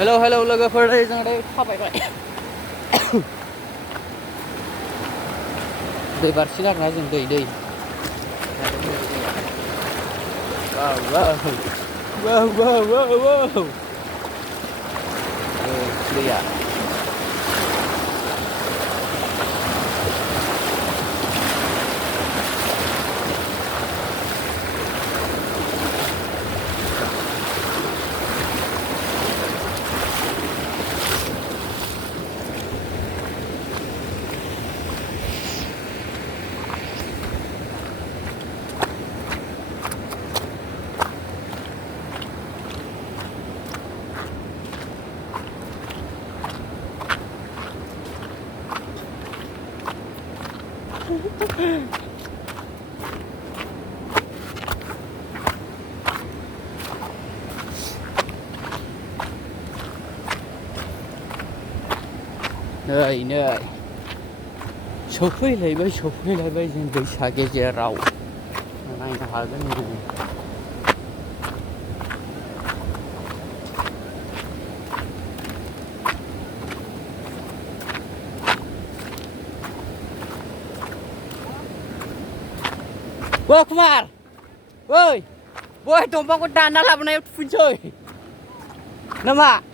Hello लोगोफोर जों दा थाबायबाय दै बारसिन आरोना जों दै वाव दैया नै सफैलायबाय जों दैसा गेजेराव नायनो हागोन जों Wah Kumar, woi, dongpangku dana lah punya tujuh, nama.